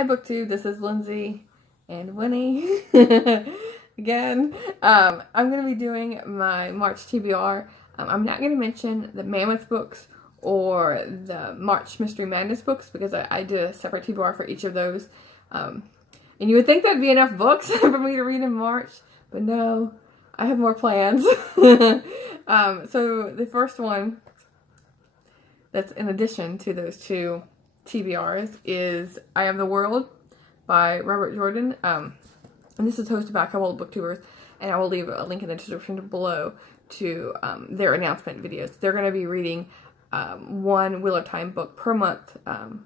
Hi BookTube, this is Lindsay and Winnie again. I'm going to be doing my March TBR. I'm not going to mention the Mammoth books or the March Mystery Madness books because I did a separate TBR for each of those. And you would think that'd be enough books for me to read in March, but no, I have more plans. So the first one that's in addition to those two TBRs is I Am the World by Robert Jordan. And this is hosted by a couple of booktubers, and I will leave a link in the description below to their announcement videos. They're going to be reading one Wheel of Time book per month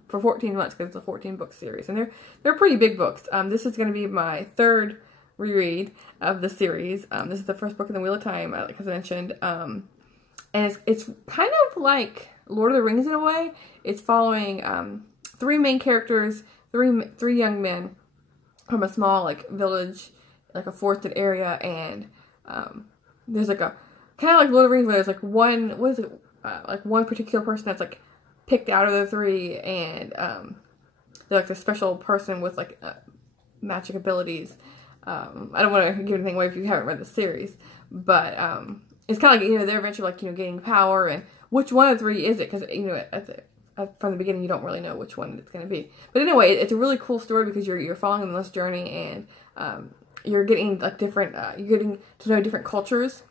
for 14 months because it's a 14-book series, and they're pretty big books. This is going to be my third reread of the series. This is the first book in the Wheel of Time, like I mentioned, and it's kind of like Lord of the Rings in a way. It's following three main characters, three young men from a small village, like a forested area, and there's like a kind of like Lord of the Rings where there's like one, what is it, like one particular person that's like picked out of the three, and they're like a special person with like magic abilities. I don't want to give anything away if you haven't read the series, but it's kind of like, they're eventually like, gaining power, and which one of the three is it? Because, from the beginning, you don't really know which one it's going to be. But anyway, it's a really cool story because you're following them on this journey, and you're getting like different, you're getting to know different cultures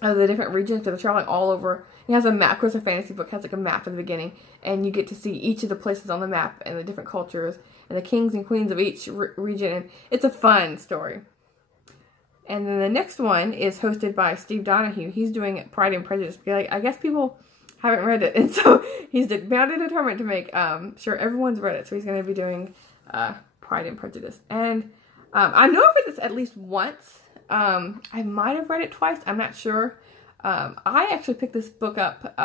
of the different regions because they're traveling all over. It has a map. Of course, a fantasy book has like a map at the beginning, and you get to see each of the places on the map and the different cultures and the kings and queens of each region, and it's a fun story. And then the next one is hosted by Steve Donoghue. He's doing Pride and Prejudice because I guess people haven't read it, and so he's bound and determined to make sure everyone's read it. So he's going to be doing Pride and Prejudice, and I know I've read this at least once. I might have read it twice. I'm not sure. I actually picked this book up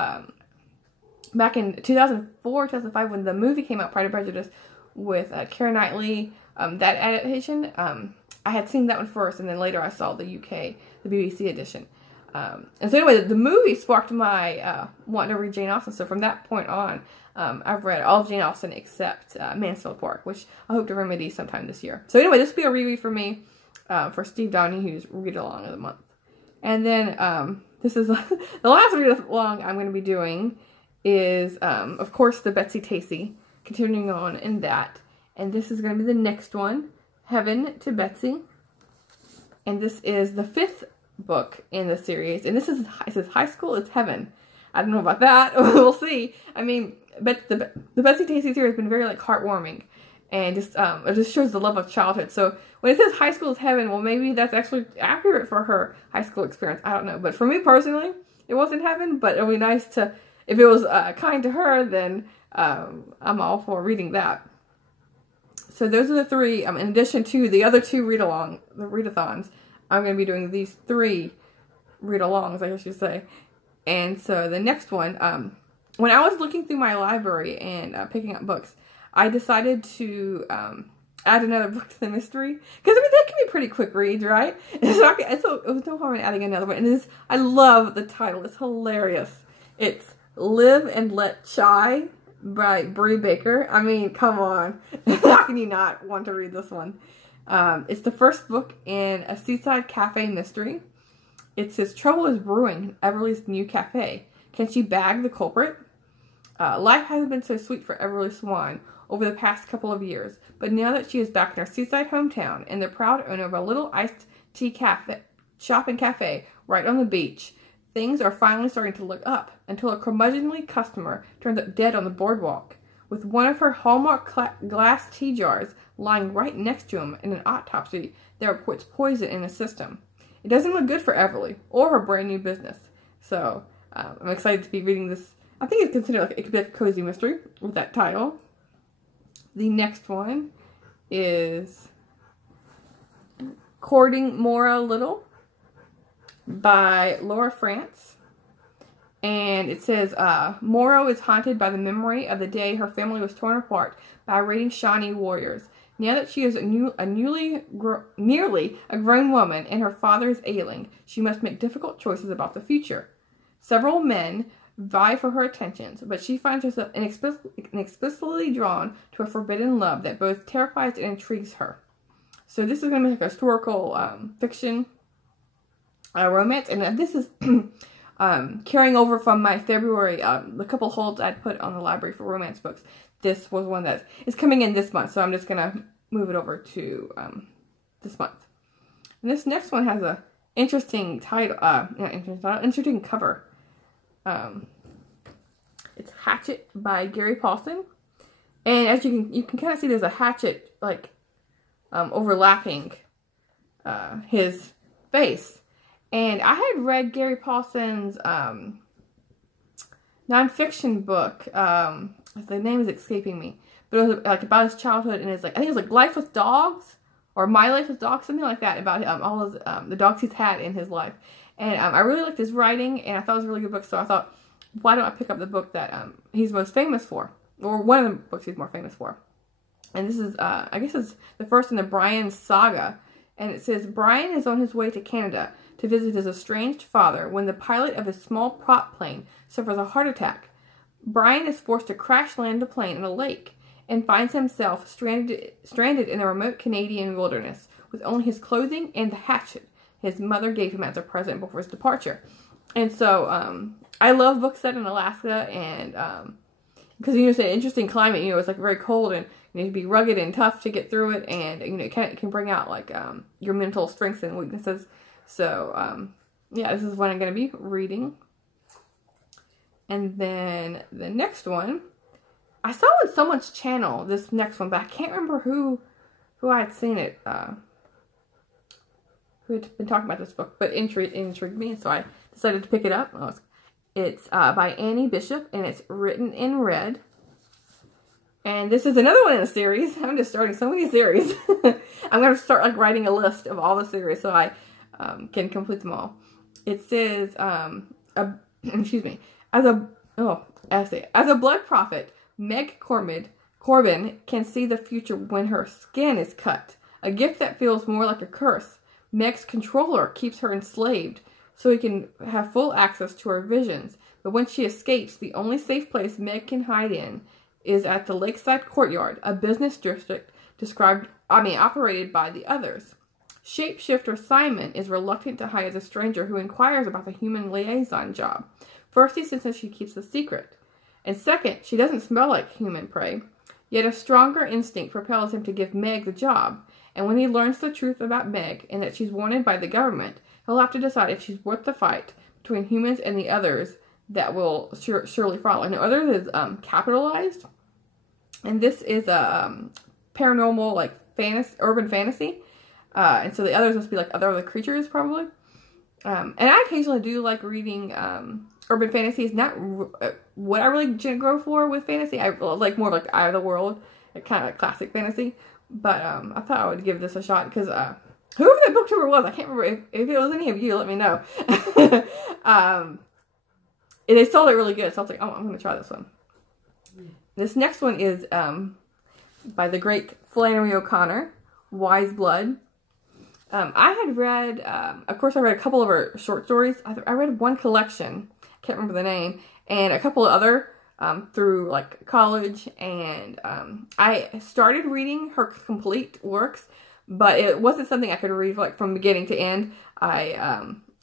back in 2004, 2005 when the movie came out, Pride and Prejudice, with Keira Knightley. That adaptation. I had seen that one first, and then later I saw the UK, the BBC edition. And so anyway, the movie sparked my wanting to read Jane Austen. So from that point on, I've read all of Jane Austen except Mansfield Park, which I hope to remedy sometime this year. So anyway, this will be a reread for me for Steve Donoghue's Read Along of the month. And then this is the last read along I'm going to be doing is, of course, the Betsy Tacy, continuing on in that. And this is going to be the next one, Heaven to Betsy. And this is the 5th book in the series, and it says high school is heaven. I don't know about that. We'll see. I mean, but the Betsy Tacy series has been very like heartwarming, and just it just shows the love of childhood. So when it says high school is heaven, well, maybe that's actually accurate for her high school experience. I don't know, but for me personally, it wasn't heaven. But it'll be nice to, if it was kind to her, then I'm all for reading that. So those are the three. In addition to the other two readathons, I'm going to be doing these 3 read-alongs, I should say. And so the next one, when I was looking through my library and picking up books, I decided to add another book to the mystery. Because, that can be pretty quick reads, right? And so it was no harm in adding another one. And I love the title. It's hilarious. It's Live and Let Chai by Bree Baker. I mean, come on. How can you not want to read this one? It's the first book in a seaside cafe mystery. It says, trouble is brewing in Everly's new cafe. Can she bag the culprit? Life hasn't been so sweet for Everly Swan over the past couple of years, but now that she is back in her seaside hometown and the proud owner of a little iced tea shop and cafe right on the beach, things are finally starting to look up until a curmudgeonly customer turns up dead on the boardwalk, with one of her hallmark glass tea jars lying right next to him in an autopsy that reports poison in his system. It doesn't look good for Everly or her brand new business. So I'm excited to be reading this. I think it's considered like it could be like a cozy mystery with that title. The next one is Courting Maura Little by Laura France. And it says, Maura is haunted by the memory of the day her family was torn apart by raiding Shawnee warriors. Now that she is nearly a grown woman and her father is ailing, she must make difficult choices about the future. Several men vie for her attentions, but she finds herself inexplicably drawn to a forbidden love that both terrifies and intrigues her. So this is going to be like a historical fiction romance, and this is carrying over from my February, the couple holds I'd put on the library for romance books. This was one that is coming in this month, so I'm just going to move it over to this month. And this next one has a interesting title, interesting cover. It's Hatchet by Gary Paulson, and as you can kind of see, there's a hatchet like overlapping his face. And I had read Gary Paulson's nonfiction book. The name is escaping me, but it was like about his childhood, and it's like, I think it was like Life with Dogs or My Life with Dogs, something like that, about all his the dogs he's had in his life. And I really liked his writing, and I thought it was a really good book. So I thought, why don't I pick up the book that he's most famous for, or one of the books he's more famous for? And this is I guess it's the first in the Brian saga, and it says Brian is on his way to Canada to visit his estranged father when the pilot of his small prop plane suffers a heart attack. Brian is forced to crash land the plane in a lake and finds himself stranded in a remote Canadian wilderness with only his clothing and the hatchet his mother gave him as a present before his departure. And so I love books set in Alaska, and because it's an interesting climate. It's like very cold, and you need to be rugged and tough to get through it, and it can bring out like your mental strengths and weaknesses. So, yeah, this is what I'm going to be reading. And then the next one, I saw on someone's channel, this next one, but I can't remember who I had seen it, who had been talking about this book, but intrigued me, so I decided to pick it up. It's by Annie Bishop, and it's written in red. And this is another one in a series. I'm just starting so many series. I'm going to start like writing a list of all the series so I can complete them all. It says, excuse me, as a blood prophet, Meg Corbin can see the future when her skin is cut. A gift that feels more like a curse. Meg's controller keeps her enslaved so he can have full access to her visions. But when she escapes, the only safe place Meg can hide in is at the Lakeside Courtyard, a business district operated by the others. Shapeshifter Simon is reluctant to hire the stranger who inquires about the human liaison job. First, he senses she keeps the secret. And second, she doesn't smell like human prey. Yet a stronger instinct propels him to give Meg the job. And when he learns the truth about Meg and that she's wanted by the government, he'll have to decide if she's worth the fight between humans and the others that will surely follow. Now, others is capitalized. And this is a paranormal, like, urban fantasy. And so the others must be like other creatures, probably. And I occasionally do like reading urban fantasy. It's not what I really go for with fantasy. I like more of like Eye of the World, kind of like classic fantasy. But I thought I would give this a shot because whoever that booktuber was, I can't remember. If it was any of you, let me know. They sold it really good, so I was like, oh, I'm going to try this one. This next one is by the great Flannery O'Connor, Wise Blood. I had read, of course I read a couple of her short stories. I read one collection, can't remember the name, and a couple of other through like college, and I started reading her complete works, but it wasn't something I could read like from beginning to end. I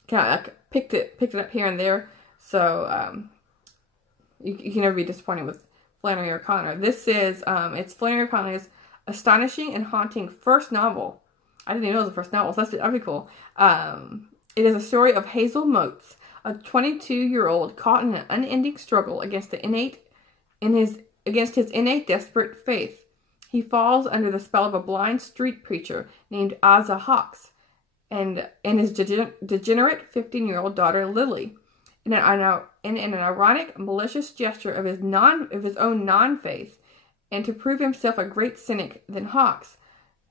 kind of like picked it up here and there, so you can never be disappointed with Flannery O'Connor. This is, it's Flannery O'Connor's astonishing and haunting first novel. I didn't even know it was the first novel, so that'd be cool. It is a story of Hazel Motes, a 22-year-old caught in an unending struggle against his innate desperate faith. He falls under the spell of a blind street preacher named Asa Hawks and his degenerate 15-year-old daughter Lily. In an ironic, malicious gesture of his own non-faith, and to prove himself a great cynic than Hawks,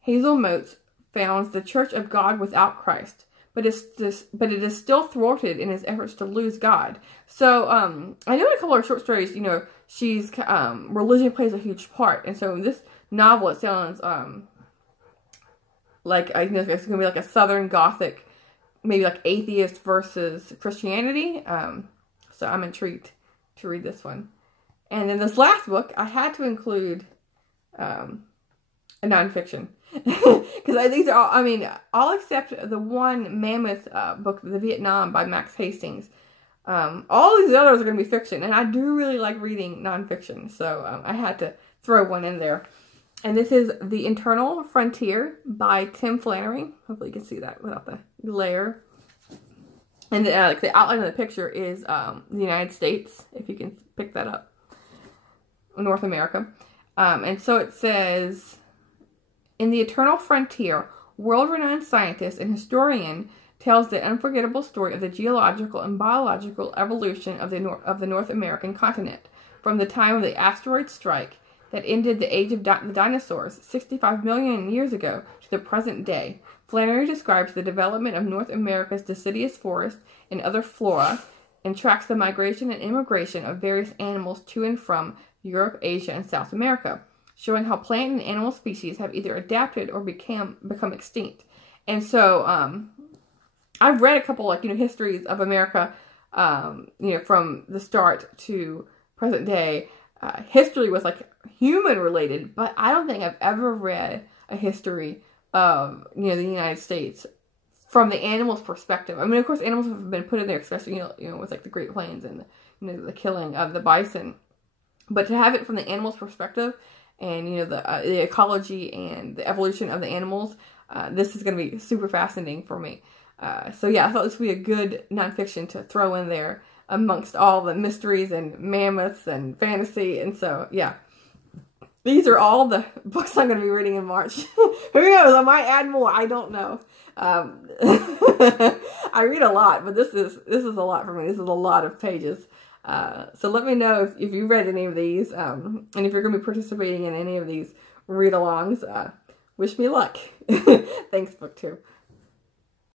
Hazel Motes founds the Church of God without Christ, but it is still thwarted in his efforts to lose God. So I know in a couple of short stories, she's religion plays a huge part, and so in this novel it sounds like it's gonna be like a Southern Gothic, maybe like atheist versus Christianity. So I'm intrigued to read this one. And then this last book, I had to include a nonfiction. Because these are all, I mean, all except the one Mammoth book, The Vietnam by Max Hastings. All these others are going to be fiction, and I do really like reading nonfiction, so I had to throw one in there. And this is The Eternal Frontier by Tim Flannery. Hopefully you can see that without the glare. And the outline of the picture is the United States, if you can pick that up, North America. And so it says, in The Eternal Frontier, world-renowned scientist and historian tells the unforgettable story of the geological and biological evolution of the North American continent, from the time of the asteroid strike that ended the age of the dinosaurs 65 million years ago to the present day. Flannery describes the development of North America's deciduous forest and other flora, and tracks the migration and immigration of various animals to and from Europe, Asia, and South America, showing how plant and animal species have either adapted or become extinct. And so, I've read a couple, histories of America, from the start to present day. History was, human related, but I don't think I've ever read a history of, the United States from the animal's perspective. I mean, of course, animals have been put in there, especially, with, the Great Plains and, the killing of the bison. But to have it from the animal's perspective and, the ecology and the evolution of the animals, this is going to be super fascinating for me. So yeah, I thought this would be a good nonfiction to throw in there amongst all the mysteries and mammoths and fantasy. And so, yeah. These are all the books I'm going to be reading in March. Who knows? I might add more. I don't know. I read a lot, but this is a lot for me. This is a lot of pages. So let me know if you read any of these, and if you're going to be participating in any of these read-alongs. Wish me luck. Thanks, BookTube.